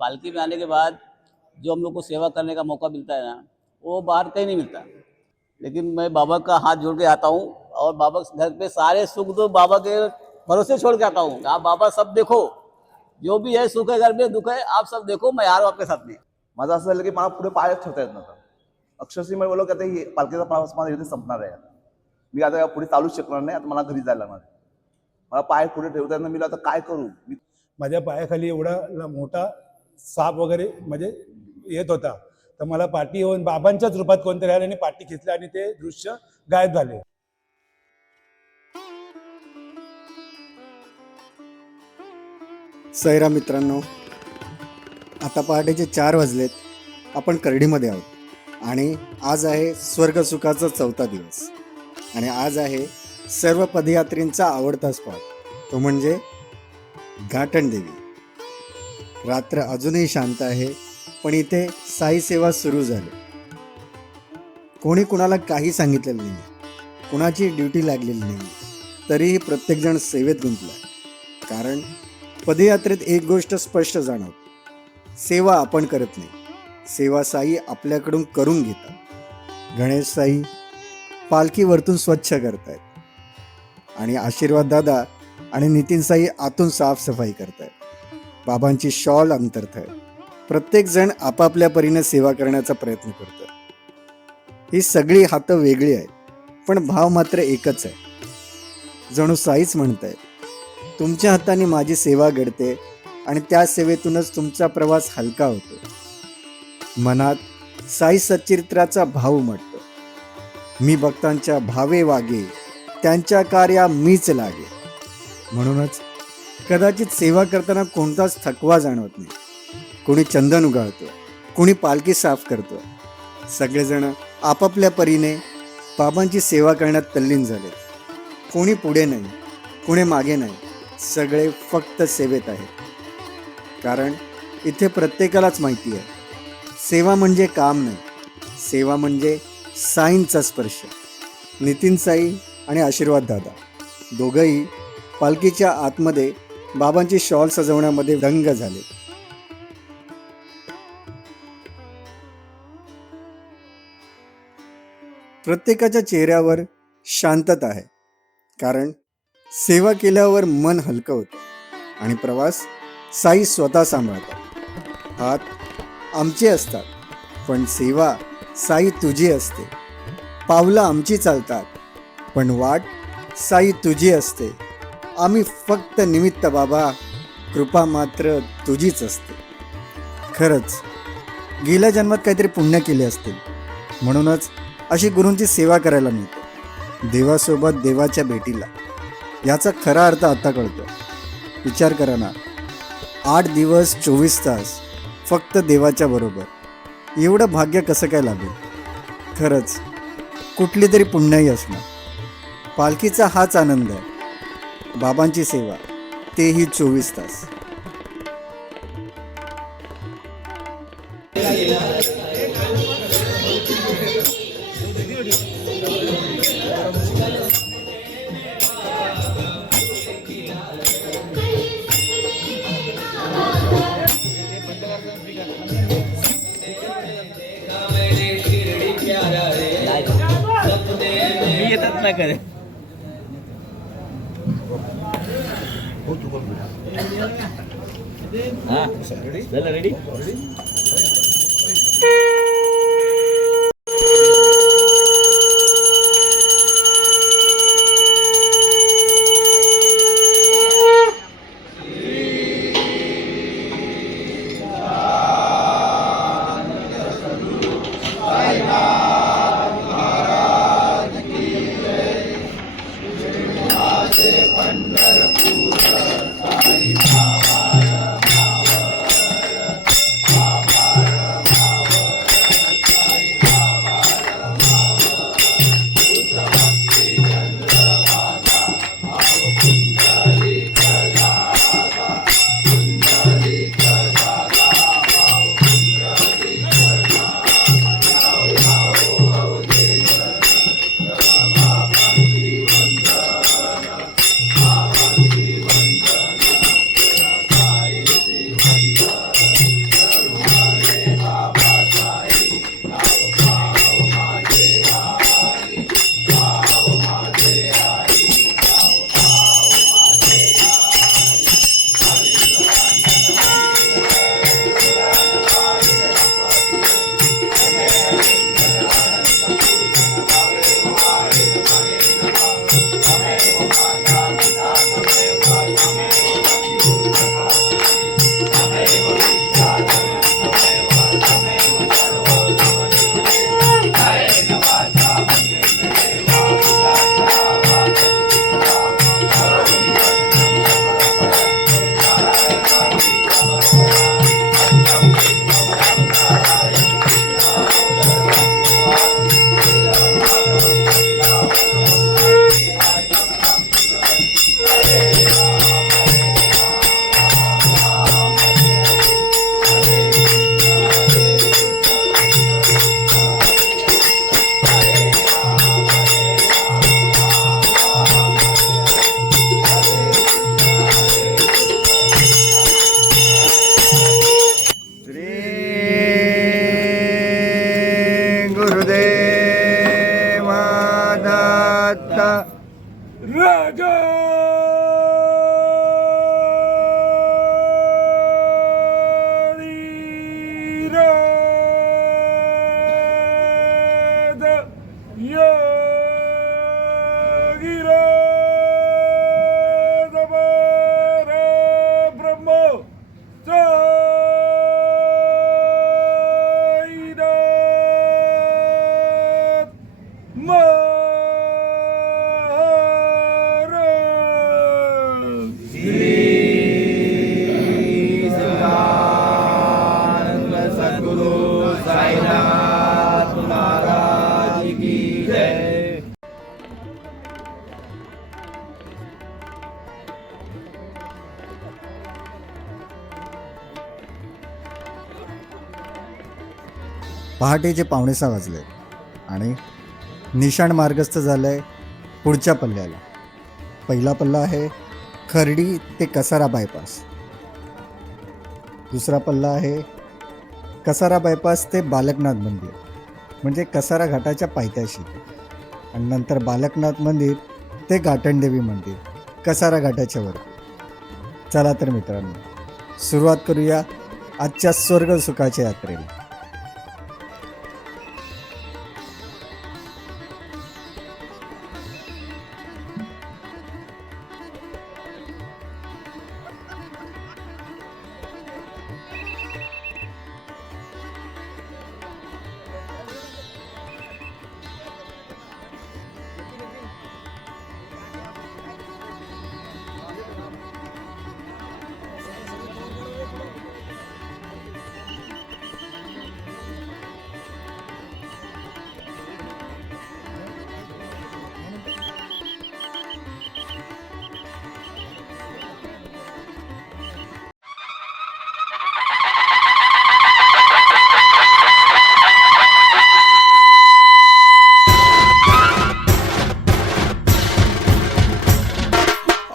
पालकी में आने के बाद जो हम लोग को सेवा करने का मौका मिलता है ना, वो बाहर कहीं नहीं मिलता। लेकिन मैं बाबा का हाथ जोड़ के आता हूँ और बाबा घर पे सारे सुख तो बाबा के भरोसे छोड़ के आता हूँ। आप बाबा सब देखो, जो भी है सुख है घर में, दुख है आप सब देखो, मैं आ रहा हूँ आपके साथ में। माझं असं झालं की मला पुढे पाय ठेवता येत नव्हतं. अक्षरशः मी बोललो की आता ही पालखीचा प्रवास माझा इथे संपणार आहे. मी आता पुढे चालूच शकणार नाही. आता मला घरी जायला लागणार. मला पाय पुढे ठेवता येत नाही. मी आता काय करू. माझ्या पायाखाली एवढा मोठा साप वगैरे म्हणजे येत होता, तर मला पाठी येऊन बाबांच्याच रूपात कोणतरी आले आणि पाठी खेचली आणि ते दृश्य गायब झाले. सैरा मित्रांनो, आता पहाटेचे 4 वाजलेत. आपण करडीमध्ये आहोत आणि आज आहे स्वर्गसुखाचा 4था दिवस आणि आज आहे सर्व पदयात्रींचा आवडता स्पॉट, तो म्हणजे घाटणदेवी. रात्र अजूनही शांत आहे, पण इथे साई सेवा सुरू झाली. कोणी कुणाला काही सांगितलेलं नाही, कुणाची ड्युटी लागलेली नाही, तरीही प्रत्येकजण सेवेत गुंतला. कारण पदयात्रेत एक गोष्ट स्पष्ट जाणवते, सेवा आपण करत नाही, सेवा साई आपल्याकडून करून घेतात. गणेश साई पालखी वरतून स्वच्छ करतायत आणि आशीर्वाद दादा आणि नितीन साई आतून साफसफाई करतायत. बाबांची शॉल अंतरतायत. प्रत्येकजण आपापल्या परीने सेवा करण्याचा प्रयत्न करतो. ही सगळी हातं वेगळी आहेत, पण भाव मात्र एकच आहे. जणू साईच म्हणतायत, तुमच्या हाताने माझी सेवा घडते आणि त्या सेवेतूनच तुमचा प्रवास हलका होतो. मनात साई सच्चित्राचा भाव उमटतो. मी भक्तांच्या भावे वागे, त्यांच्या कार्या मीच लागे. म्हणूनच कदाचित सेवा करताना कोणताच थकवा जाणवत नाही. कोणी चंदन उगाळतो, कोणी पालखी साफ करतो. सगळेजण आपापल्या परीने बाबांची सेवा करण्यात तल्लीन झाले. कोणी पुढे नाही, कोणी मागे नाही, सगळे फक्त सेवेत आहेत. कारण इथे प्रत्येकालाच माहिती आहे, सेवा म्हणजे काम नाही, सेवा म्हणजे साईंचा स्पर्श. नितीन साई आणि आशीर्वाद दादा दोघंही पालखीच्या आतमध्ये बाबांची शॉल सजवण्यामध्ये दंग झाले. प्रत्येकाच्या चेहऱ्यावर शांतता आहे, कारण सेवा केल्यावर मन हलकं होतं आणि प्रवास साई स्वतः सांभाळतात. हात आमचे असतात, पण सेवा साई तुझी असते. पावलं आमची चालतात, पण वाट साई तुझी असते. आम्ही फक्त निमित्त बाबा, कृपा मात्र तुझीच असते. खरंच गेल्या जन्मात काहीतरी पुण्य केले असतील, म्हणूनच अशी गुरूंची सेवा करायला मिळते. देवासोबत देवाच्या भेटीला, याचा खरा अर्थ आता कळतो. विचार करा ना, 8 दिवस 24 तास फक्त देवाच्या बरोबर. एवढं भाग्य कसं काय लाभेल. खरंच कुठली तरी पुण्याई असणार. पालखीचा हाच आनंद आहे, बाबांची सेवा तेही 24 तास. येतात ना करे हा चला रेडी. पहाटेचे 5:45 वाजले आणि निशाण मार्गस्थ झालं आहे पुढच्या पल्ल्याला. पहिला पल्ला आहे खर्डी ते कसारा बायपास. दुसरा पल्ला आहे कसारा बायपास ते बालकनाथ मंदिर, म्हणजे कसारा घाटाच्या पायथ्याशी. आणि नंतर बालकनाथ मंदिर ते गाटणदेवी मंदिर कसारा घाटाच्या वर. चला तर मित्रांनो, सुरुवात करूया आजच्या स्वर्ग सुखाच्या यात्रेला.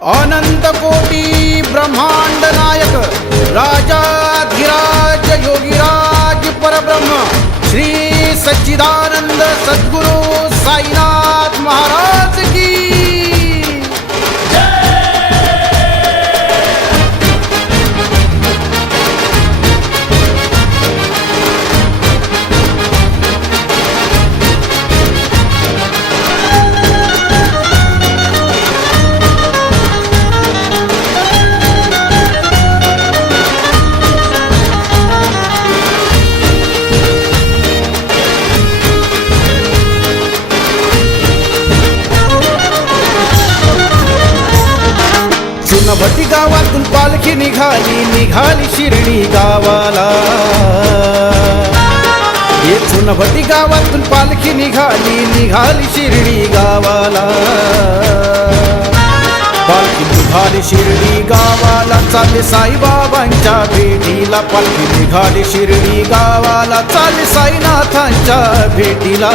अनंत कोटी ब्रह्मांड नायक राजाधिराज योगीराज परब्रह्म श्री सच्चिदानंद सद्गुरु साईनाथ महाराज की चुनभटी गावातून पालखी निघाली शिर्डी गावाला. ये चुनभटी गावातून पालखी निघाली शिर्डी गावाला. पालखी निघाली शिर्डी गावाला, चाले साईबाबांच्या भेटीला. पालखी निघाली शिर्डी गावाला, चाले साईनाथांच्या भेटीला.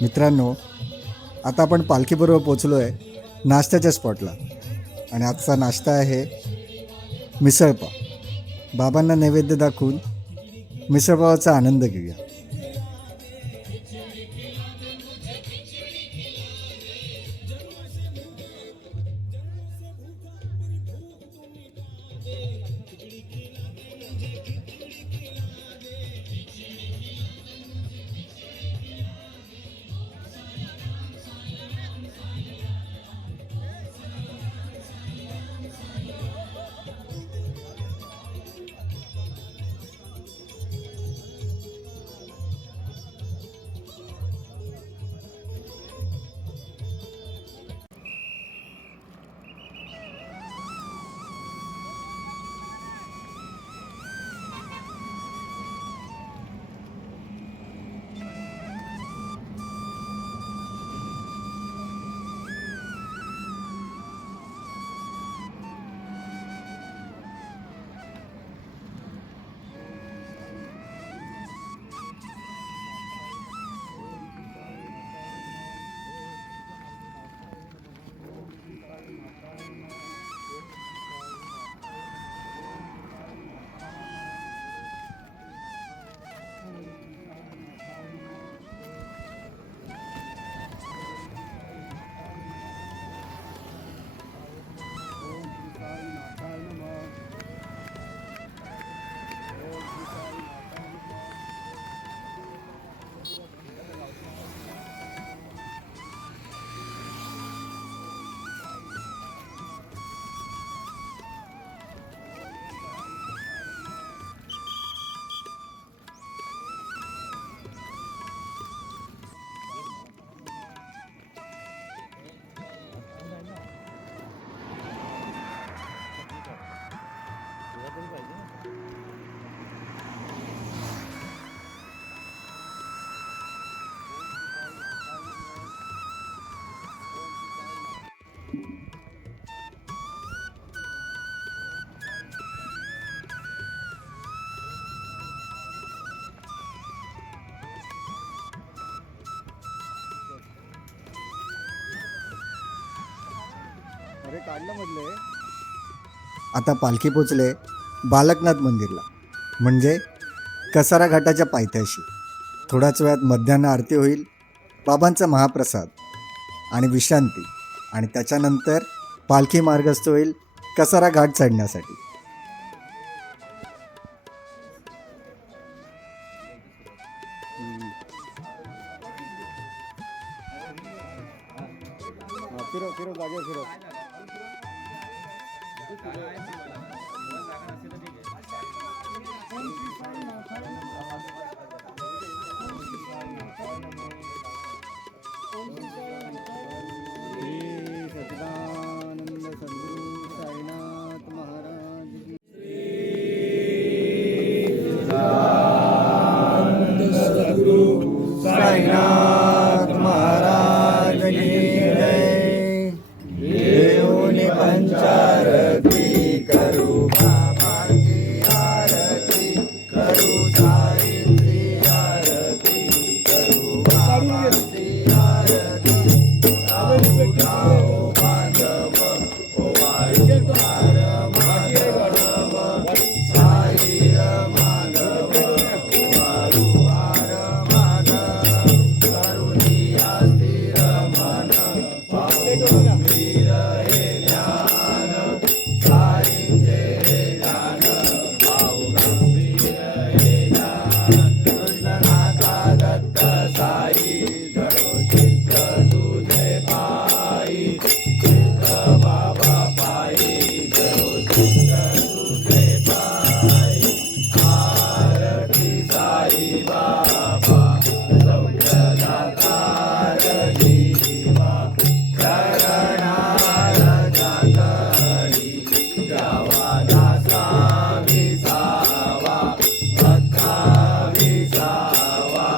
मित्रांनो, आता आपण पालखीबरोबर पोचलो आहे नाश्त्याच्या स्पॉटला. आणि आजचा नाश्ता आहे मिसळपाव. बाबांना नैवेद्य दाखवून मिसळपावाचा आनंद घेऊया. आता पालखी पोचले बालकनाथ मंदिरला, म्हणजे कसारा घाटाच्या पायथ्याशी. थोड्याच वेळात मध्यान्ह आरती होईल, बाबांचा महाप्रसाद आणि विश्रांती, आणि त्याच्यानंतर पालखी मार्गस्थ होईल कसारा घाट चढण्यासाठी. साईनाथ महाराज की जय. देऊनी पंचारती करू बाबाची आरती, करू साईंची आरती, करू बाबाची आरती. गाओ बांधव ओवाळू हार माधव, साई माधव ओवाळू हार माधव. करुणिया स्थिर मन पाहू गंभीर हे ज्ञान, साईंचे हे ज्ञान पाहू गंभीर हे ज्ञान. कृष्णनाथा दत्त साई जडो चित्त तुझे पायी, चित्त बाबा पायी जडो चित्त तुझे पायी. आरती साई बाबा सौख्यदातार जीवा, शरणार जागरी जावा दासा विसावा, भक्ता विसावा.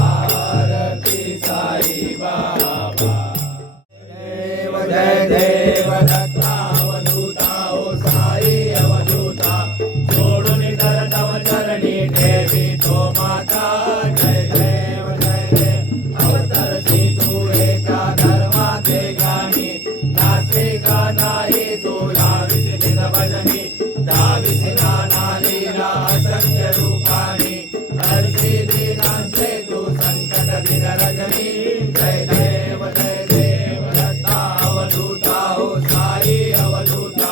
आरती साई बाबा. देव जय देव दत्ता अवधूता ओ साई अवधूता, सोडून कर तव चरणी ठेवी तो माता. जय देव जय देव अवतरती तू एका धर्माचे ज्ञानी, नास्तिका नाही तुला विसित भजनी. दाविसी नाना लीला असंख्य रूपानी, हरसी दीनांचे तू संकट दिन रजनी. जय देव दत्ता अवधूता ओ साई अवधूता,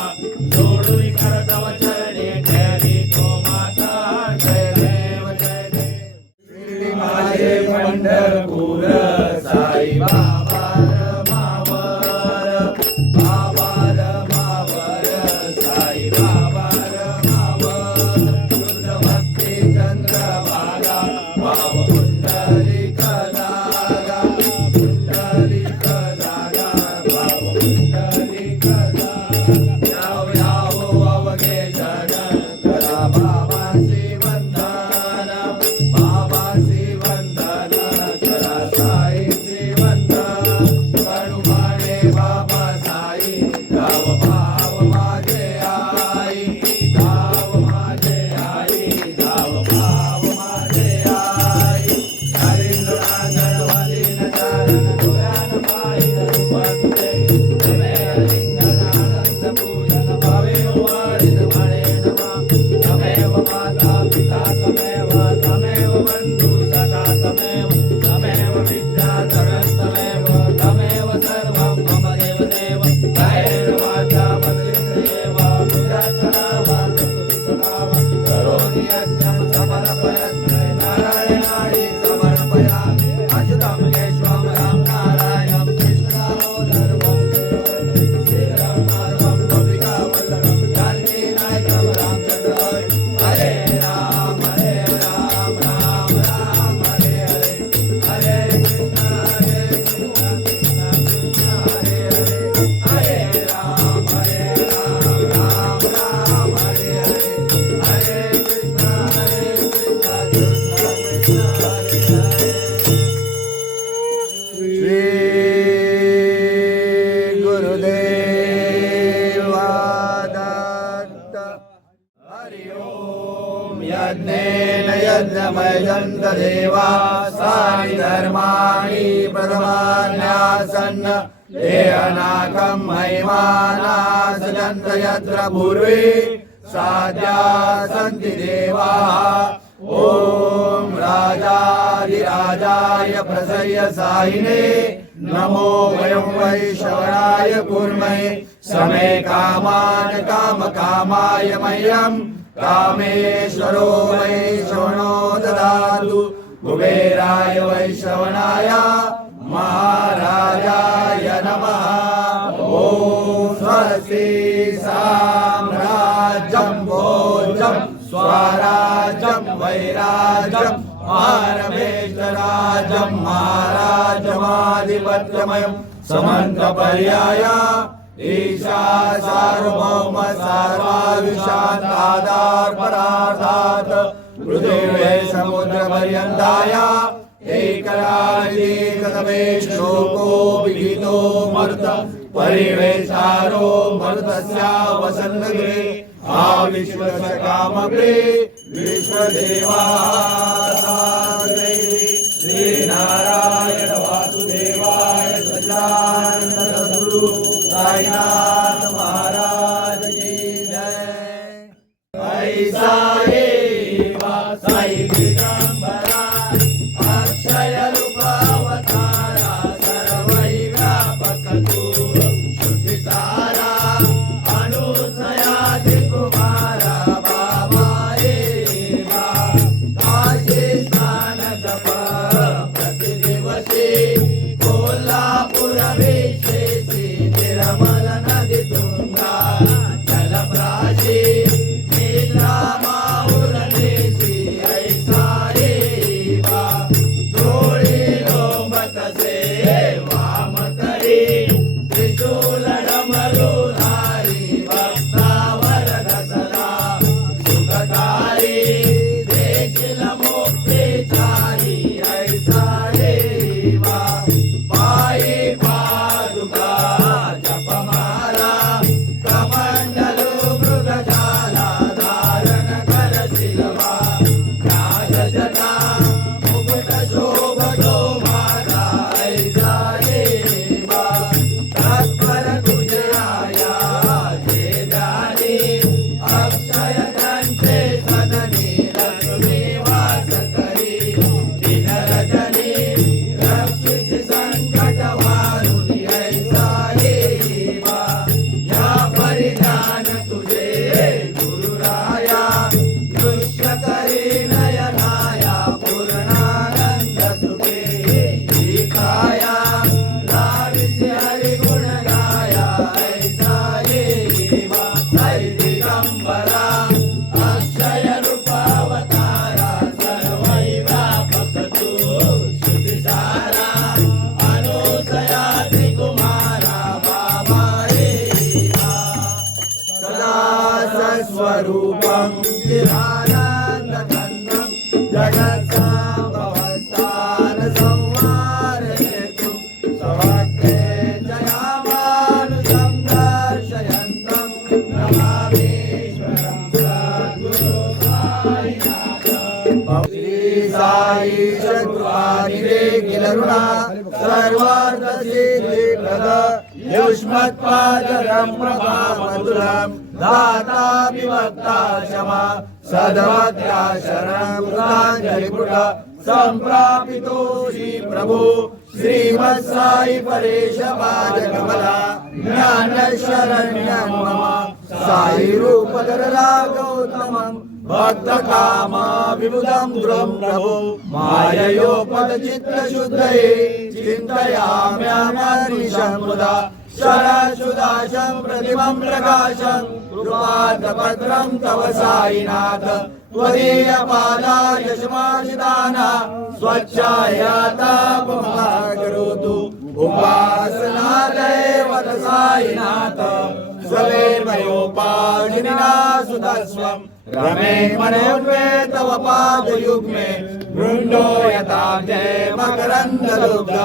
सोडून कर तव चरणी ठेवी तो माता. जय देव जय देव. शिर्डी माझे पंढरपूर साई बाबा रमावर, बाबा रमावर साई बाबा रमावर. शुद्ध भक्ती चंद्रभागा भाव पुंडलिक दागा, पुंडलिक दागा भाव पुंडलिक दागा. याव याव अवघे जन करा बाबांची वंदन, बाबांची वंदन करा साईंची वंदन. कणुमाने बाबा साई गाव भाव माझे आई, गाव माझे आई, गाव भाव माझे आई. हरिंद्र गणपती चरण डोळ्यान पाहिल रूपते, नवे लिंगन आनंद पूजन भावे वाढीत म्हणे नमा. तमेव माता पिता तमेव, तमेव बंधू सखा तमेव, तमेव विद्या जगत्तमेव, तमेव सर्वं मम देव देव. भैरवाचा मत्रिन्द्रियेव पूजाचरावा प्रकृतिसुखावा, करोमि यज्ञं समर्पयामि. नारायणाय समर्पयामि. अच्युतं केशवं राम नारायणं कृष्णदामोदरं श्रीरामनाथं गोपिका वल्लभं जानकी नायकं रामचंद्र हरे. हरे राम राम राम हरे हरे, हरे कृष्ण कृष्ण कृष्ण हरे हरे. हरे राम राम राम हरे हरे, हरे कृष्ण कृष्ण कृष्ण हरे हरे. श्री गुरुदेवा दत्त. हरि ओम. यज्ञेन यज्ञमयजन्त देवा, साई धर्माणि प्रथमान्यासन्. ते अनाकं महिमाना सजन्त यत्र पूर्वे साध्या सन्ति देवाः ॐ राजाधिराजाय प्रसह्य साहिने नमो वयं वै श्रवणाय कुर्महे समे कामान् कामकामाय मह्यं कामेश्वरो वै श्रवणो ददातु कुबेराय वै श्रवणाय महाराजाय नमः ॐ स्वस्ति साम्राज्यं भोजं स्वराज्यं वैराज्यं महारमेश्वराज्यं महाराजमाधिपत्यमयं समन्त्रपर्याय ईशा सार्वभौम सर्वाविशान्तादार परार्थात् पृथिवे समुद्रपर्यन्ताय एकराजीकतमे श्लोको विहितो मरुत परिवेशारो मरुतस्य वसन्तगृहे आविश्वस्य कामग्रे विश्वदेवाय श्रीनारायण वासुदेवाय सच्चिदानंद सद्गुरु साईनाथ महाराज की जय। ऐसा एवा साई दिगंबरा अक्षय रूपावतारा सर्वै व्यापक तू शुद्धि सारा अनुसयादि कुमारा बाबा एवा काशी स्नान जप प्रतिदिवसी कोल्हापुर विशेषी निर्मल नदी तुंगा जलप्राशी नीला माहुरनेशी ऐसा एवा धोळी लोंबत से वाम करी त्रिशूल डमरुधारी भक्तावर दसला सुखकारी देशील मोक्षेचारी ऐसा एवा पायी पादुका जपमाला कमंडलू मृगशाला धारण करशिलवा राजजटा मुकुट शोभतो माता ऐसा एवा तत्पर तुझे आया जे जानी अक्षय कंठे सदनी लक्ष्मी वास करी दिन रजनी रक्षित संकट वारुणी ऐसा एवा या परिधान तुझे गुरुराया दृश्य करी नयनाया पूर्णानंद सुखे काया लाविसी हरि गुण गाया ऐसा एवा साई दिगंबरा अक्षय रूपावतारा सर्वै व्यापक तू शुद्धि सारा अनुसया त्रिकुमारा बाबा एवा सदा सस्वरूपं चिदानन्दघनं जगत्सम्भवस्थान संहारयेतुं स्वभक्ते जयामानुषं दर्शयन्तं नमामीश्वरं सद्गुरु साईनाथं श्री साई सद्गुरुवादिरे किलरुणा सर्वार्थसिद्धिप्रद युष्मत्पादरं प्रभामधुरं दाता विभक्ता क्षमा सद्भक्त्या शरणं कृताञ्जलिपुट सम्प्रापितोऽसि प्रभो श्रीमत्साई परेश पादकमला ज्ञानशरण्यं मम साई रूपधरला गौतमं भक्तकामा विबुधं द्रुं प्रभो माययोपदचित्तशुद्धये चिन्तयाम्यहमर्निशं मुदा शरशुदाशं प्रतिमं प्रकाशं कृपार्थपत्रं तव साईनाथ त्वदीयपादायशमाशिदाना स्वच्छायातापमा करोतु उपासनादय वद साईनाथ स्वयंमयोपाधिना सुतस्वं रमे मनोन्वे तव पादयुग्मे वृंदो यथाब्धे मकरन्दलुब्ध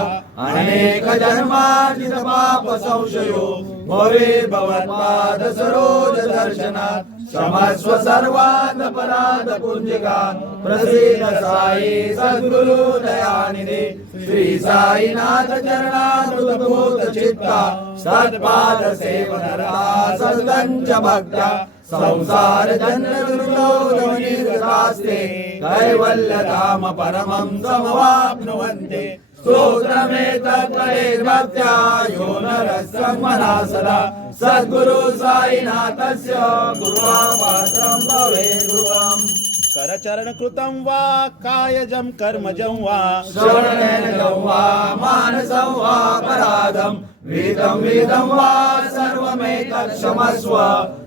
अनेक जन्मार्जित पाप संशयो भवे भवत्पाद सरोज दर्शनात् क्षमस्व सर्वान् अपराध पुंजिका प्रसीद साई सद्गुरु दयानिधे श्री साईनाथ चरणामृतभूत चित्ता सत्पाद सेवन रता सद्गंज भक्ता संसार जन्मदुर्गोदमनिर्गतास्ते कैवल्य धाम परमं समवाप्नुवन्ते स्तोत्रमेतत्परेर्भक्त्या यो नरस्सन्मना सदा सद्गुरु साईनाथस्य गुरुपात्रं भवेत् ध्रुवम् करचरणकृतं वा कायजं कर्मजं वा श्रवणेन वा मानसं वा पराधं वेदं वा सर्वमेतत्क्षमस्व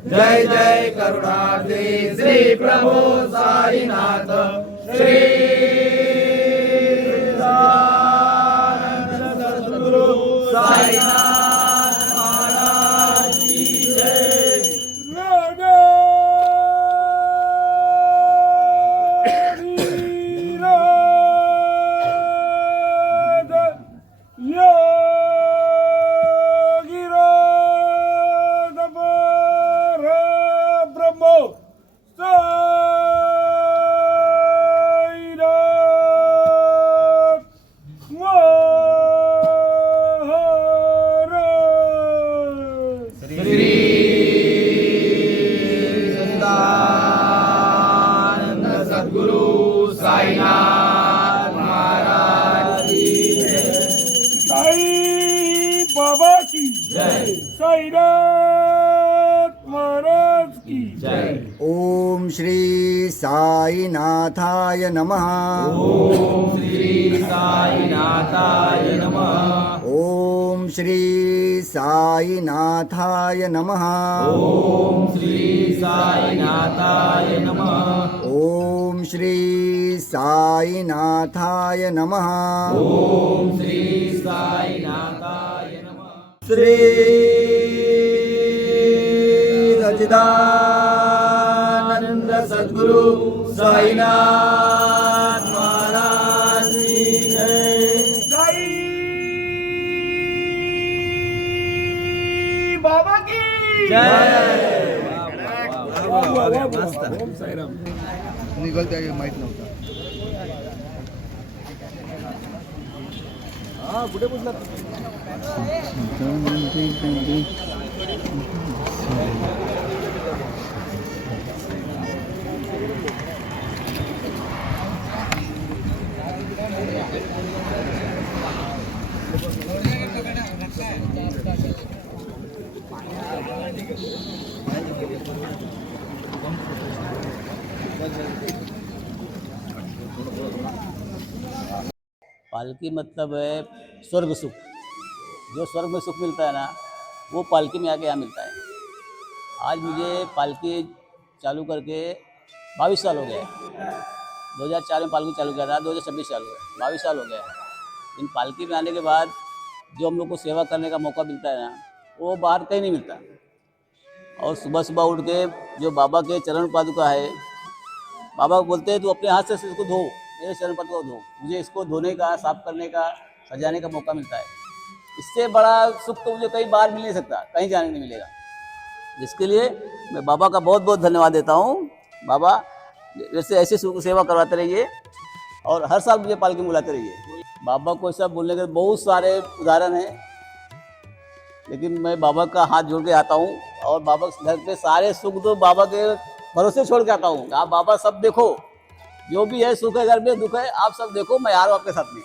जय जय करुणार्थे श्री प्रभु साईनाथ श्री सद्गुरु साईनाथ महाराज की जय। सद्गुरु साईनाथ महाराज की जय। साई बाबा की जय। साईनाथ महाराज की जय। ओम श्री साईनाथाय नमः. ओम श्री साईनाथाय नमः। ओम श्री साईनाथाय नमः. ओम श्री साईनाथाय नमः। ओम श्री साईनाथाय नमः. ओम श्री साईनाथाय नमः। श्री सच्चिदानंद सद्गुरु साईनाथ महाराज की जय। बाबा की निघाल माहित नव्हतं. पालकी मतलब है स्वर्ग सुख। जो स्वर्ग में सुख मिलता है ना, वो पालकी में आके यहाँ मिलता है। आज मुझे पालकी चालू करके 22 साल हो गए। 2004 में पालकी चालू किया था, 2026 चालू है, 22 साल हो गए। इन पालकी में आने के बाद जो हम लोग को सेवा करने का मौका मिलता है ना, वो बाहर कहीं नहीं मिलता। और सुबह सुबह उठ के जो बाबा के चरण पादुका है, बाबा बोलते हैं तू अपने हाथ से इसको धो, मेरे चरण पादुका धो। मुझे इसको धोने का, साफ करने का, सजाने का मौका मिलता है। इससे बड़ा सुख तो मुझे कहीं बाहर मिल नहीं सकता, कहीं जाने नहीं मिलेगा। जिसके लिए मैं बाबा का बहुत बहुत धन्यवाद देता हूँ। बाबा वैसे ऐसे सेवा करवाते रहिए और हर साल मुझे पालकी में बुलाते रहिए। बाबा को ऐसा बोलने के बहुत सारे उदाहरण हैं, लेकिन मैं बाबा का हाथ जोड़ के आता हूँ और बाबा के घर पे सारे सुख तो बाबा के भरोसे छोड़ के आता हूँ। आप बाबा सब देखो, जो भी है सुख है घर में, दुख है, आप सब देखो, मैं आ रहा हूँ आपके साथ में।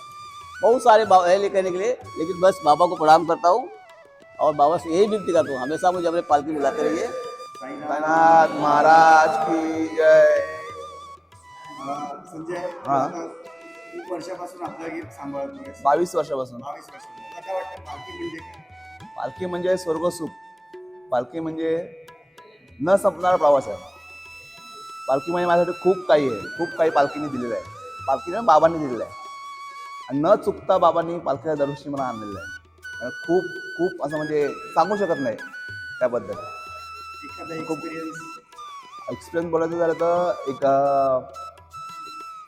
बहुत सारे है ले कहने के लिए, लेकिन बस बाबा को प्रणाम करता हूँ और बाबा से यही विनती करता हूँ, हमेशा मुझे अपने पालकी में बुलाते रहिए। साईनाथ महाराज की जय. संजय हा. खूप वर्षापासून आपलं गीत सांभाळतोय. 22 वर्षापासून. 22 वर्ष. आता वाटतं पालखी म्हणजे काय? पालखी म्हणजे स्वर्गसुख. पालखी म्हणजे न संपणारा प्रवास आहे. पालखी म्हणजे माझ्यासाठी खूप काही आहे, खूप काही पालखीने दिलेलं आहे. पालखीने बाबांनी दिलेलं आहे आणि न चुकता बाबांनी पालखीच्या दरवर्षी मला आणलेलं आहे. आणि खूप खूप असं म्हणजे सांगू शकत नाही त्याबद्दल. एखादा खूप एक्सपिरियन्स एक्सपिरियन्स बोलायचं झालं तर एक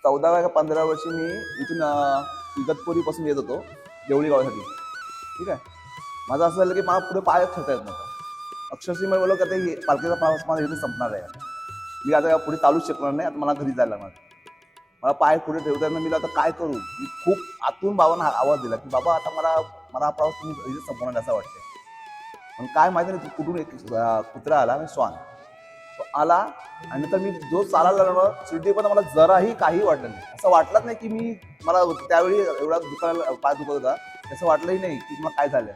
14व्या का 15व्या वर्षी मी इथून इगतपुरीपासून येत होतो देवळी गावासाठी. ठीक आहे. माझं असं झालं की मला पुढे पाय ठेवता येत नव्हता. अक्षरशः मी बोललो की आता पालखीचा प्रवास मला इथे संपणार आहे. मी आता पुढे चालूच शकणार नाही. आता मला घरी जायला लागणार. मला पाय पुढे ठेवता येत नाही. मी आता काय करू. मी खूप आतून बाबांना आवाज दिला की बाबा आता मला हा प्रवास तुम्ही इथे संपवणार असं वाटतंय. पण काय माहिती नाही कुठून एक कुत्रा आला आणि श्वान तो आला आणि नंतर मी जो चालायला लागलो शिर्डीपर्यंत मला जराही काही वाटलं नाही. असं वाटलंच नाही की मला त्यावेळी एवढा दुखायला पाय दुखत होता असं वाटलंही नाही की मला काय झालं.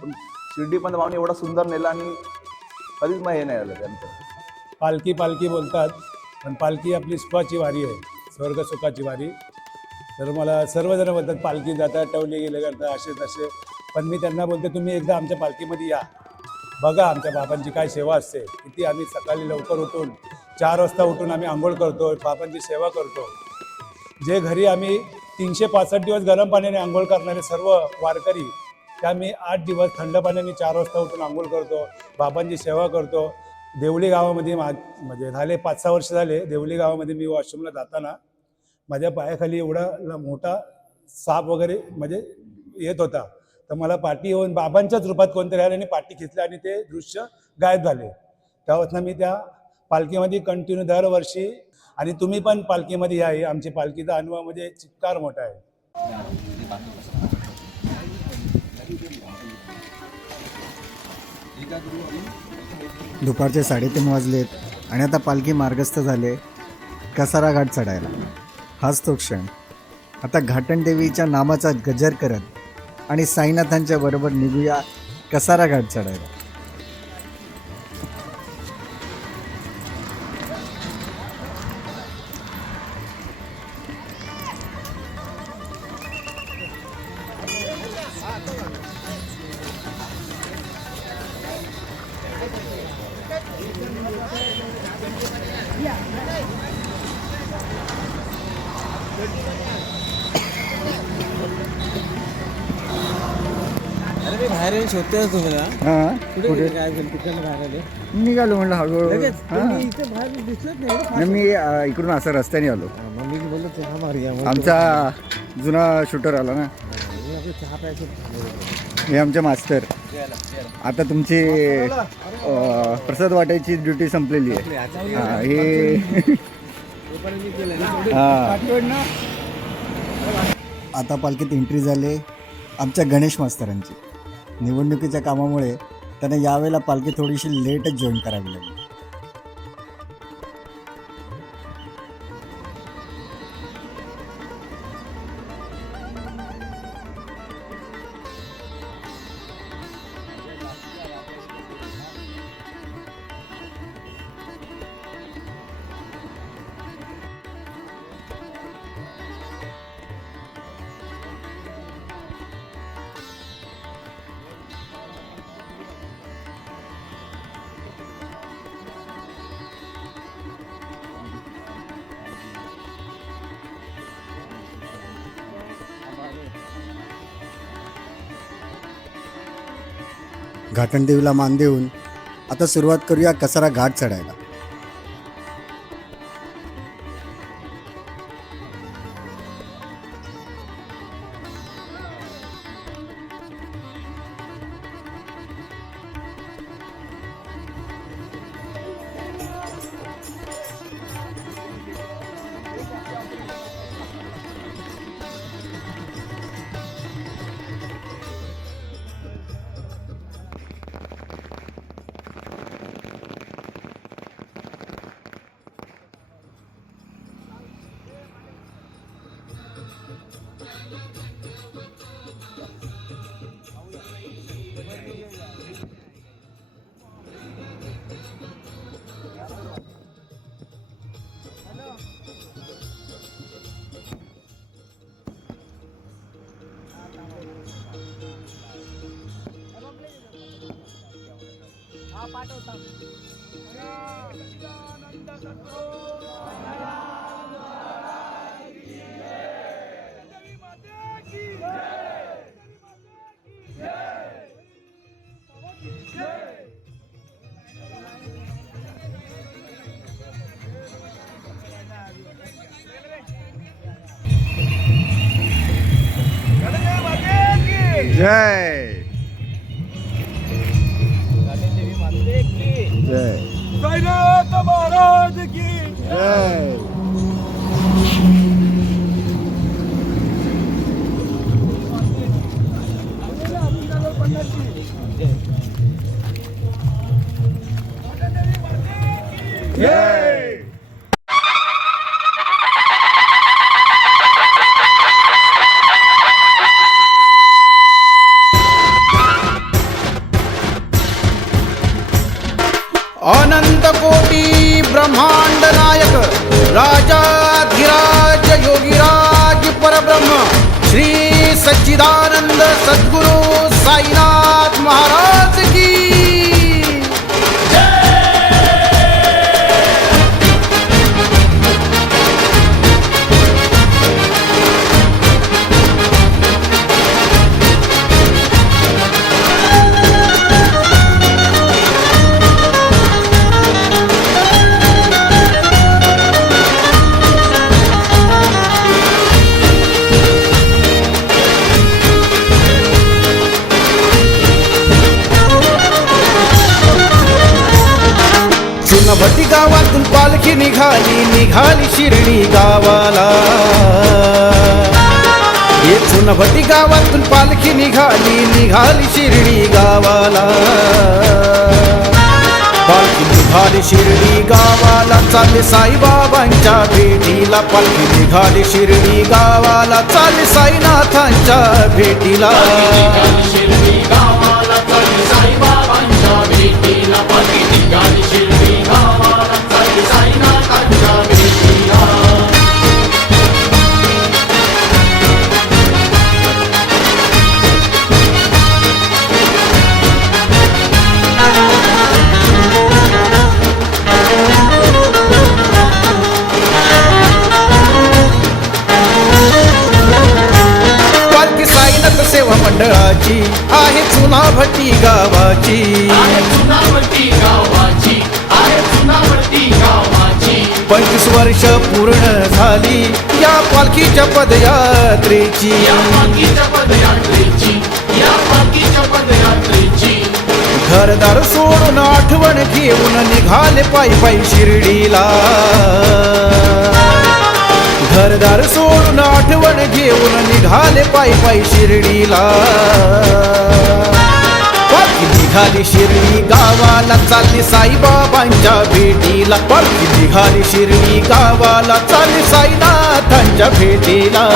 पण शिर्डीपर्यंत बाबांनी एवढा सुंदर नेला आणि कधीच मग हे नाही झालं त्यांचं. पालखी पालखी बोलतात, पण पालखी आपली सुखाची वारी आहे, स्वर्ग सुखाची वारी. तर मला सर्वजण बोलतात पालखी जातात, टवले गेले करतात, असे तसे. पण मी त्यांना बोलते तुम्ही एकदा आमच्या पालखीमध्ये या, बघा आमच्या बाबांची काय सेवा असते. किती आम्ही सकाळी लवकर उठून 4 वाजता उठून आम्ही आंघोळ करतो, बाबांची सेवा करतो. जे घरी आम्ही 365 दिवस गरम पाण्याने आंघोळ करणारे सर्व वारकरी, त्या मी 8 दिवस थंड पाण्याने 4 वाजता उठून आंघोळ करतो, बाबांची सेवा करतो. देवळी गावामध्ये म्हणजे झाले 5-6 वर्ष झाले. देवळी गावामध्ये मी वॉशरूमला जाताना माझ्या पायाखाली एवढा मोठा साप वगैरे म्हणजे येत होता. तर मला पाठी येऊन बाबांच्याच रूपात कोणतरी आले आणि पाठी खेचली आणि ते दृश्य गायब झाले. तेव्हापासून मी त्या पालखीमध्ये कंटिन्यू दरवर्षी, आणि तुम्ही पण पालखीमध्ये या. आमची पालखीचा अनुभव म्हणजे चित्कार मोठा आहे. दुपारचे 3:30 वाजलेत आणि आता पालखी मार्गस्थ झाले कसारा घाट चढायला. हाच तो क्षण. आता घाटणदेवीच्या नामाचा गजर करत आणि साईनाथांच्या बरोबर निघूया कसारा घाट चढायला. अरे बाहेर येऊन शोधतोय तुम्ही हां, कुठे काय तिकडनं बाहेर आले निघालो म्हणलं हळूहळू. हां. इथे बाहेर दिसलंच नाही नाही, मी इकडून असं रस्त्याने आलो. मग मी बोललो चहा मारूया मग आमचा जुना शूटर आला ना, आपलं चहा प्यायचं. हे आमचे मास्टर. आता तुमची प्रसाद वाटायची ड्युटी संपलेली आहे. हां, हे हां. आता पालखीत एंट्री झाले आमच्या गणेश मास्तरांची. निवडणुकीच्या कामामुळे त्यांना यावेळेला पालखी थोडीशी लेटच जॉईन करावी लागली. घाटणदेवीला मान देऊन आता सुरुवात करूया कसारा घाट चढायला. जय जय साईनाथ महाराज की जय अनंत कोटी ब्रह्मांड नायक राजाधिराज योगीराज परब्रह्म श्री सच्चिदानंद सद्गुरु साईनाथ महाराज की चुनभटी गावातून पालखी निघाली शिर्डी गावाला ये चुनभटी गावातून पालखी निघाली शिर्डी गावाला पालखी निघाली शिर्डी गावाला चालले साईबाबांच्या भेटीला पालखी निघाली शिर्डी गावाला चालले साईनाथांच्या भेटीला शिर्डी गावाला चालले साईबाबांच्या भेटीला पालखी निघाली शिर्डी गावाला चालले साईनाथांच्या भेटीला पालखी साईनाथ सेवा मंडळाची आहे चुनाभट्टी गावाची 25 वर्ष पूर्ण झाली या पालखीच्या पदयात्रेची घरदार सोडून आठवण घेऊन निघाले पायी शिर्डीला घरदार सोडून आठवण घेऊन निघाले पायी शिर्डीला पालखी निघाली शिर्डी गावाला चालली साईबाबांच्या भेटीला पालखी निघाली शिर्डी गावाला चालली साईनाथांच्या भेटीला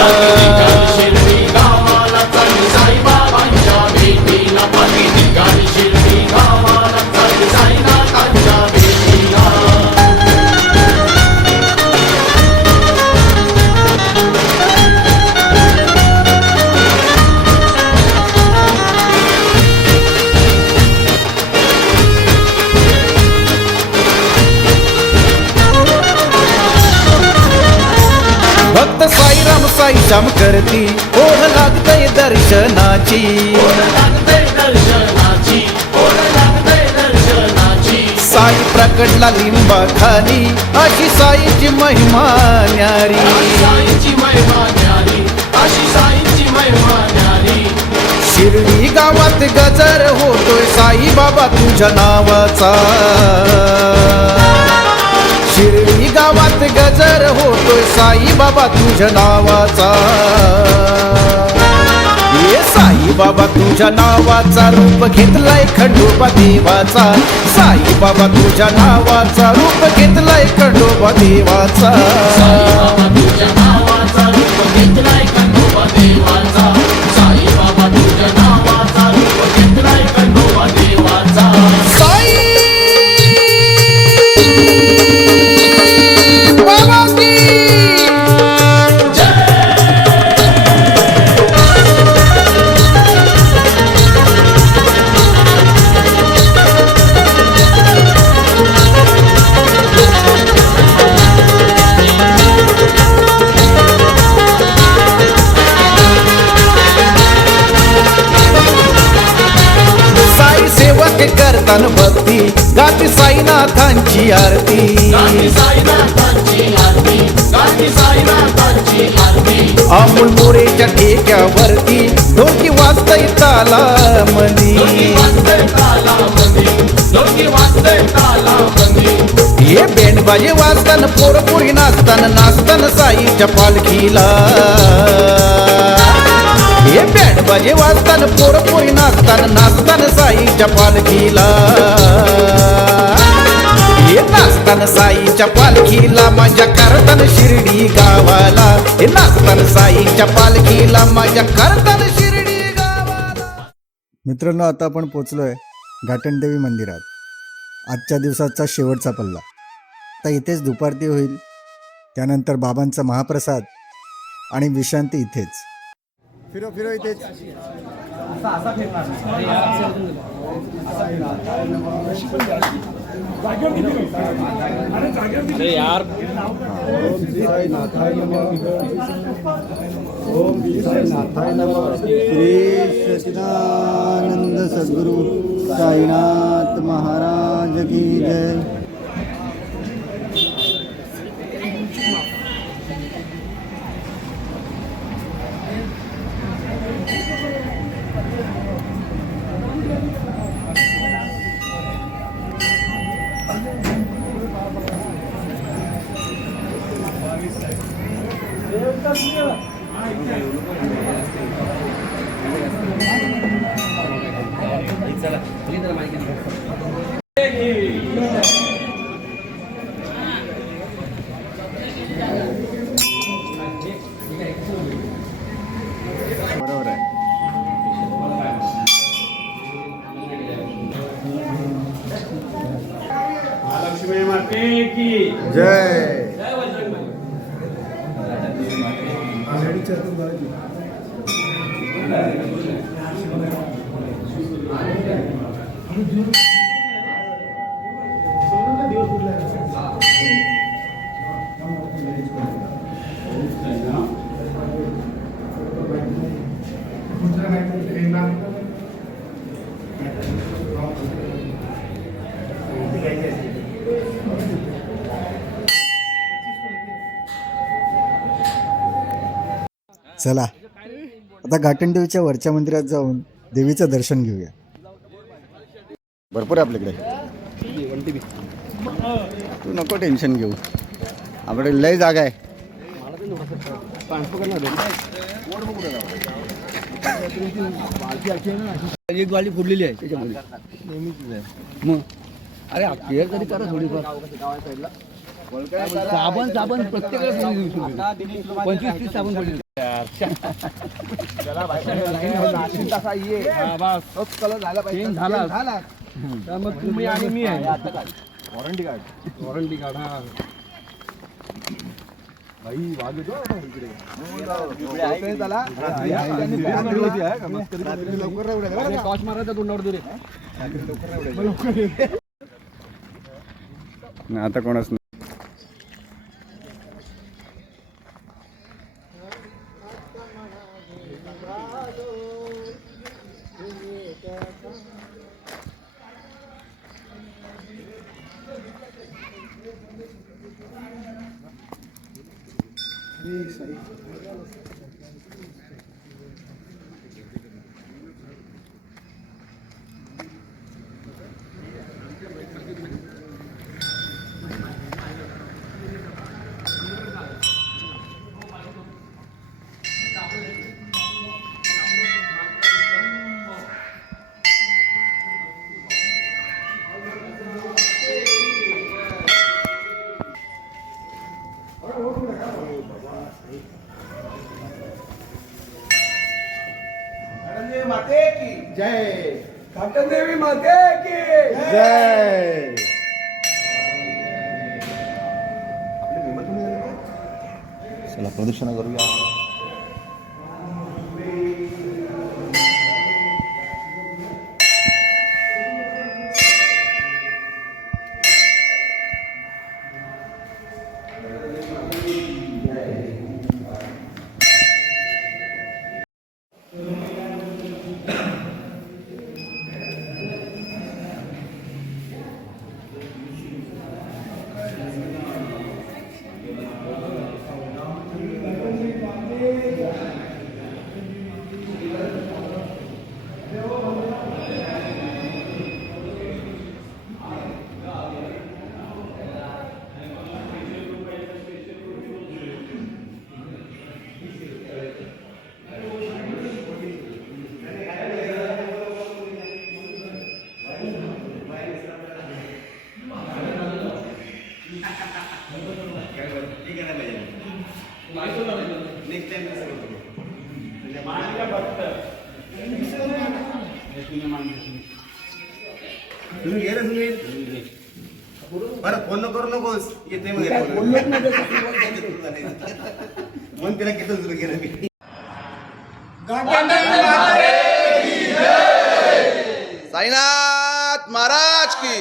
शिर्डी गावाला चालली साईबाबांच्या भेटीला पालखी निघाली शिर्डी गावाला चालली साईनाथांच्या भेटीला भक्त साईराम साईश्याम करती ओढ लागतय दर्शनाची साई प्रकटला लिंबा खाली अशी साईची महिमा न्यारी शिर्डी गावात गजर होतोय साई बाबा तुझ्या नावाचा शिर्डी गावात गजर होतोय साई बाबा तुझ्या नावाचा ये साई बाबा तुझ्या नावाचा रूप घेतलाय खंडोबा देवाचा साई बाबा तुझ्या नावाचा रूप घेतलाय खंडोबा देवाचा साई बाबा तुझ्या नावाचा रूप घेतलाय खंडोबा देवाचा साई बाबा तुझ्या नावाचा रूप घेतलाय खंडोबा देवाचा साई बाबा की साई सेवक करताना भक्ती गाती साईनाथांची आरती अमूल मोरेच्या ठेक्यावरती ढोलकी वाजतय तालामंदी हे बँड बाजे वाजताना पोरपोरी नाचताना साईच्या पालखीला हे बँड बाजे वाजताना पोरपोरी नाचताना साईच्या पालखीला हे नाचताना साईच्या पालखीला माझ्या करताना शिर्डी गावाला हे नाचताना साईच्या पालखीला माझ्या करताना शिर्डी गावाला. मित्रांनो, आता आपण पोचलोय घाटणदेवी मंदिरात. आजच्या दिवसाचा शेवटचा पल्ला. आता इथेच दुपारती होईल, त्यानंतर बाबांचा महाप्रसाद आणि विश्रांती इथेच. फिरो फिरो इथेच. श्री सच्चिदानंद सद्गुरु साईनाथ महाराज की जय. बरोबर आहे. महालक्ष्मी माते की जय. चला आता घाटणदेवीच्या वरच्या मंदिरात जाऊन देवीचं दर्शन घेऊया. भरपूर आहे आपल्याकडे, तू नको टेन्शन घेऊ, आपल्याकडे लय जागा आहे. एक गाडी फुडलेली आहे त्याच्यामध्ये मग अरे केअर तरी करा थोडीफार. साबण प्रत्येकाला 25-30 साबण पडले. झाला तर मग तुम्ही आणि मी आहे. वॉरंटी कार्ड हा भाई वाग येतो कॉस्ट मारायचा तोंडावर दुरे आता कोणाच नाही. माते की जय. घाटनदेवी माते की जय. चला प्रदक्षिणा करूया. तुम्ही गेले सुनील बरं फोन न करू नकोस येते मग मग तिला किती सुरू केलं मी साईनाथ महाराज की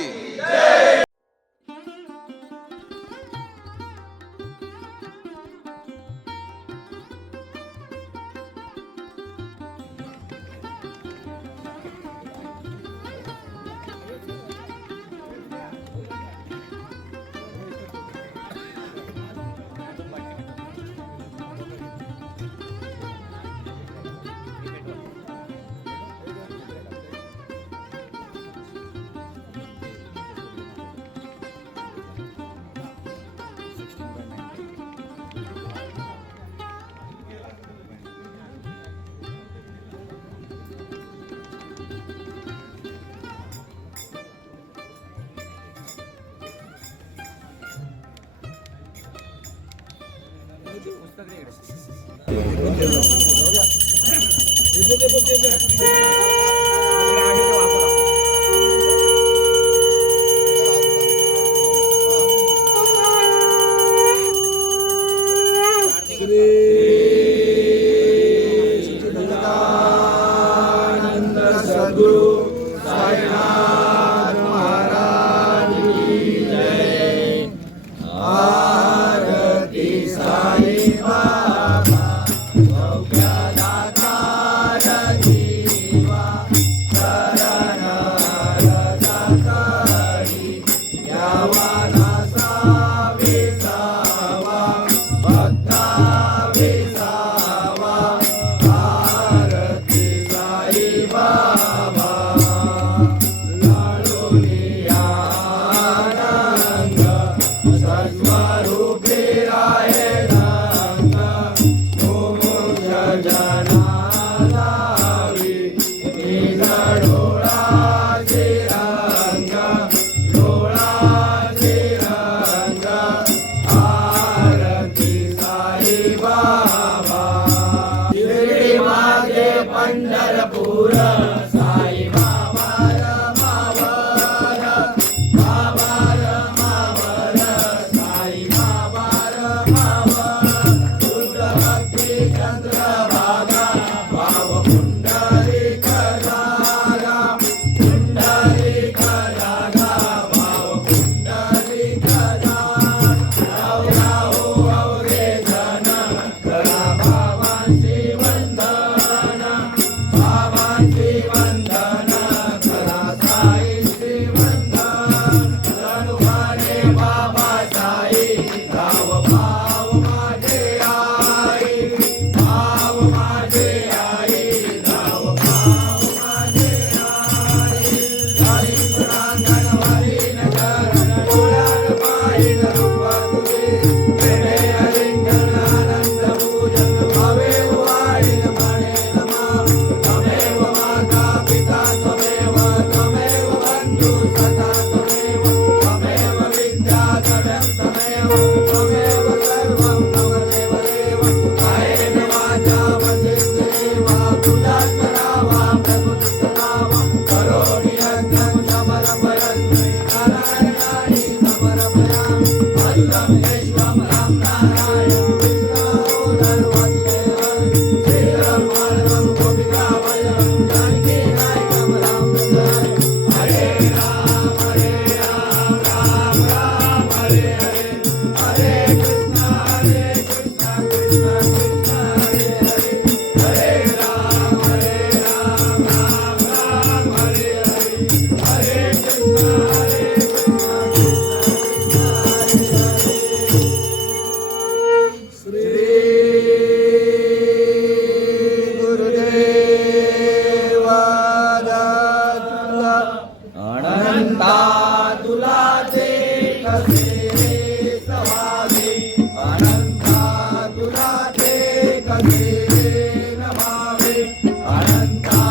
अनंता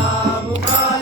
मुखा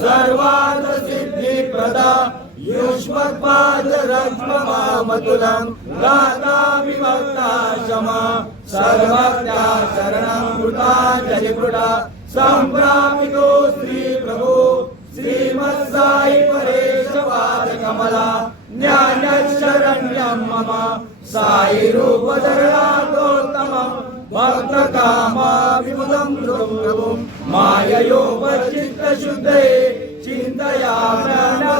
सर्वार्थ सिद्धी प्रदा युष्मत्पाद रत्नमामतुलं गाता विभक्ता क्षमा सर्वज्ञा शरणं कृताञ्जलिकृता सम्प्रापितो श्री प्रभु श्रीमत्साई परेश पादकमला ज्ञानशरण्यं मम साई रूपधरणातोत्तमं भक्तकामा विमुदं प्रभुं माययोपचित्तशुद्धे चिन्तयामृता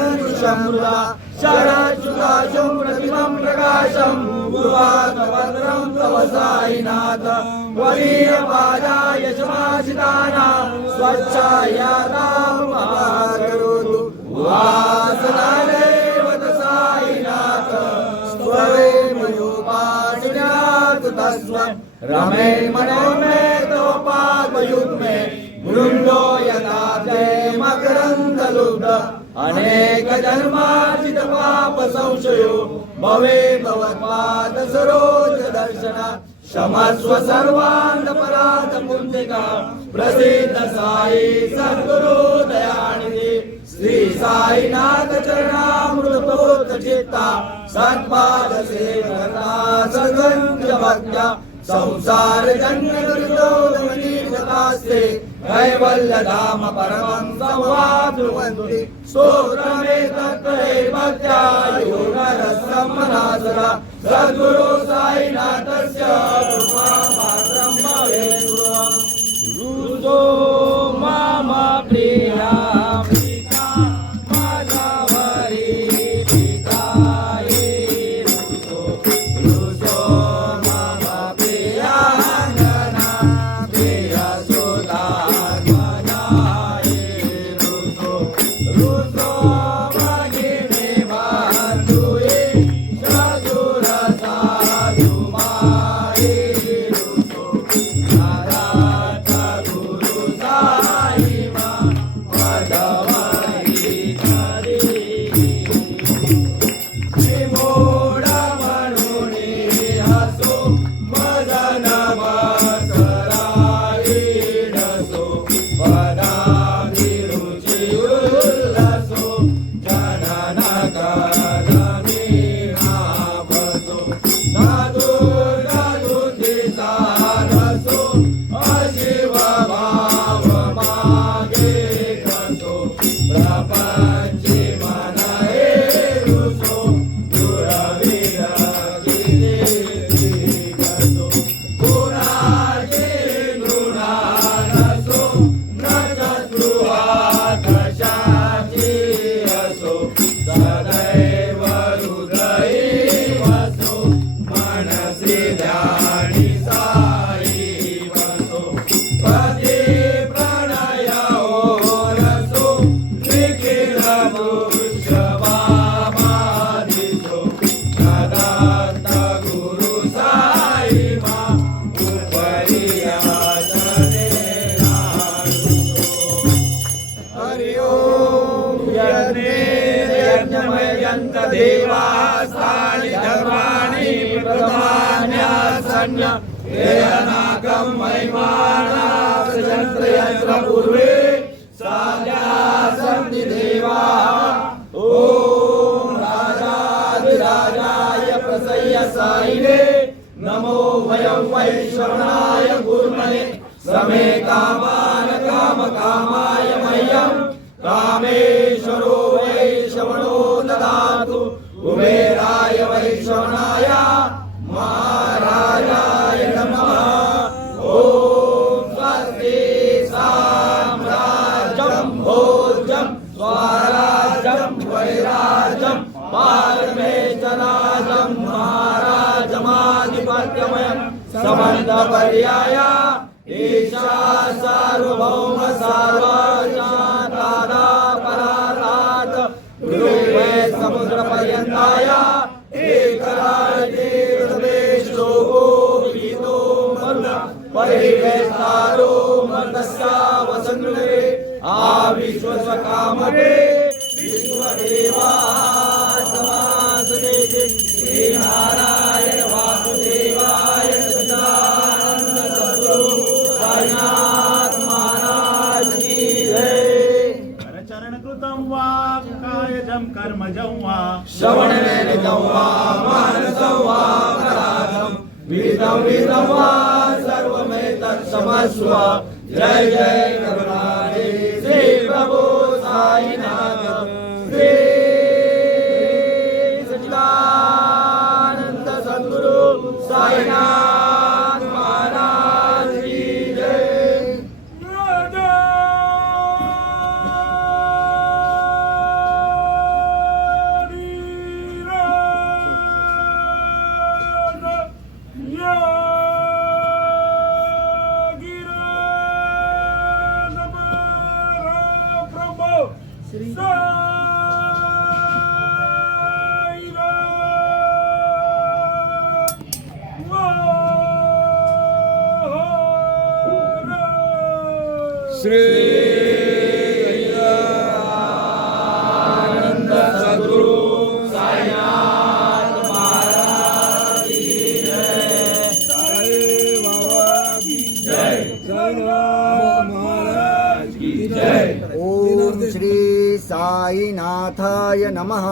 शरच्युताशं प्रतिमं प्रकाशं गुरुवातभद्रं तव साईनाथ वरीयपादाय समासितानां स्वच्छायातां महाकरोतु वासनादेवत साईनाथ स्वयं तस्वं रमे मनो मे तोपाद्वयुग्मे वृन्दो यथा ते मकरन्दलुब्ध अनेक जन्मार्जित पाप संशयो भवे भवत्पाद सरोज दर्शन क्षमस्व सर्वान्धपराध पुण्यका प्रसीद साई सद्गुरु दयानिधि श्री साईनाथ चरणामृतोत चित्ता सत्पाद सेवता सगंज भक्त्या संसार जन्य दुर्योगमनीर्गतास्ते कैवल्य धाम परमं संवादुवन्ति स्तोत्रमेतत्त्वै भक्त्या योगरसं मनासरा सद्गुरु साईनाथस्य कृपापात्रं भवेत् रुजो मम प्रिया पूर्वे साध्या सन्ति देवा ओम राजाधिराजाय प्रसय्यसायिने नमो वयं वैश्रवणाय गुरुमने समे कामान कामकामाय मह्यं कामेश्वरो वैश्रवणो ददातु कुबेराय वैश्रवणाय महाराजाय नमः ओम स्वस्ति साम्राज्यं भोज्यं स्वराज्यं वैराज्यं पारमेश्वराजं महाराजमाधिपत्यमयं समन्तपर्याय ईशा सार्वभौम सर्वशान्तादा परारात गुरुवे समुद्रपर्यन्ताय एकराज्ये सर्वेशोभो गीतो मरुण परिवेष्टारो मर्दस्या वसन्नुरे आविश्वसकामते विश्वदेवा समासदे श्री नारायण वासुदेवाय सच्चिदानंद सद्गुरु साईनाथ महाराज की जय चरणकृतं वा कायजं कर्मजं वा श्रवणमेनं वा मानसं वा करागं विदितं वा सर्वमेतत्क्षमस्व जय जय करुणानिधे श्री प्रभु साईनाथ श्री सच्चिदानंद सद्गुरु साईनाथ महाराज की जय आनंद सद्गुरु साईनाथ महाराज की जय साईनाथ महाराज की जय ओम श्री साईनाथाय नमः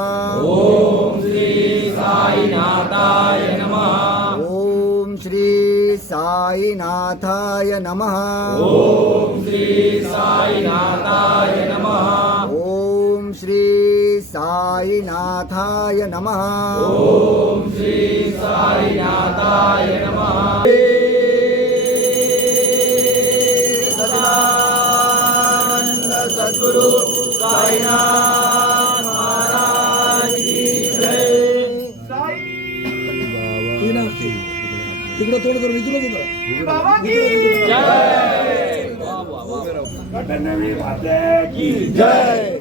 ओम श्री साईनाथाय नमः ओम श्री साईनाथाय नमः ओम श्री साईनाथाय नमः ओम श्री साईनाथाय नमः ओम श्री साईनाथाय नमः सदानंद सद्गुरु साईनाथ महाराज की जय तिकडं तोड करून इकडं तोड जय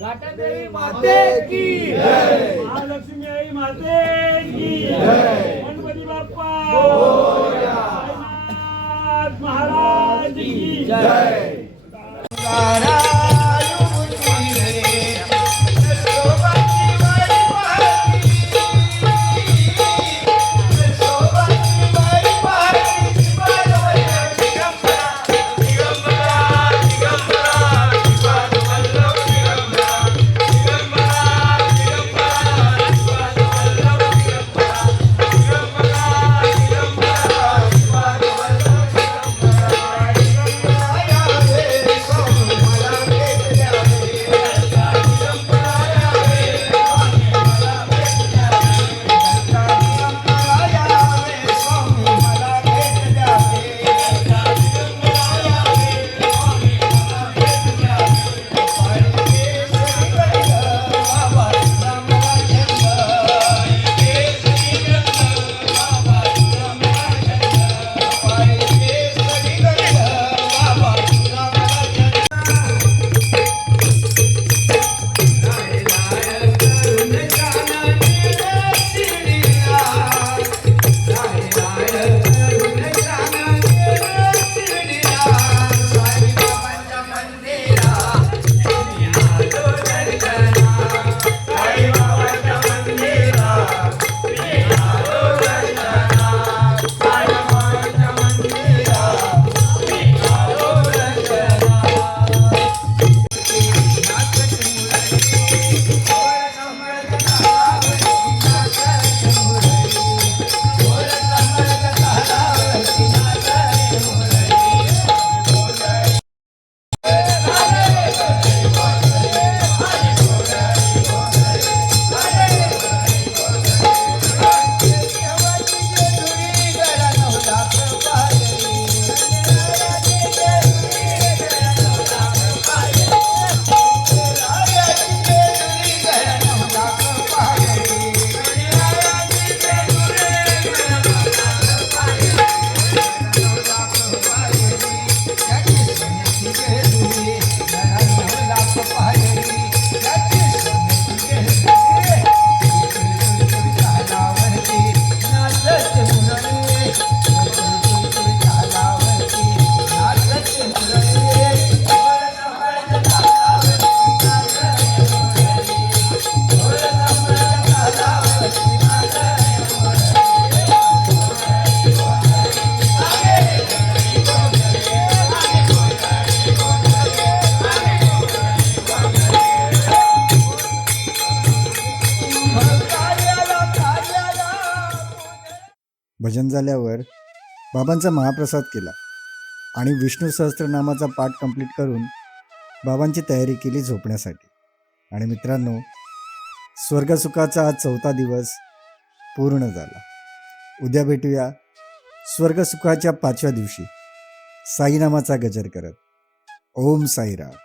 घाटादेवी माते की महालक्ष्मी आई माते की गणपती बाप्पा साईनाथ महाराज की भजन झाल्यावर बाबांचा महाप्रसाद केला आणि विष्णू सहस्त्रनामाचा पाठ कंप्लीट करून बाबांची तयारी केली झोपण्यासाठी. आणि मित्रांनो, स्वर्गसुखाचा आज 4था दिवस पूर्ण झाला. उद्या भेटूया स्वर्गसुखाच्या 5व्या दिवशी साईनामाचा गजर करत. ओम साईराम.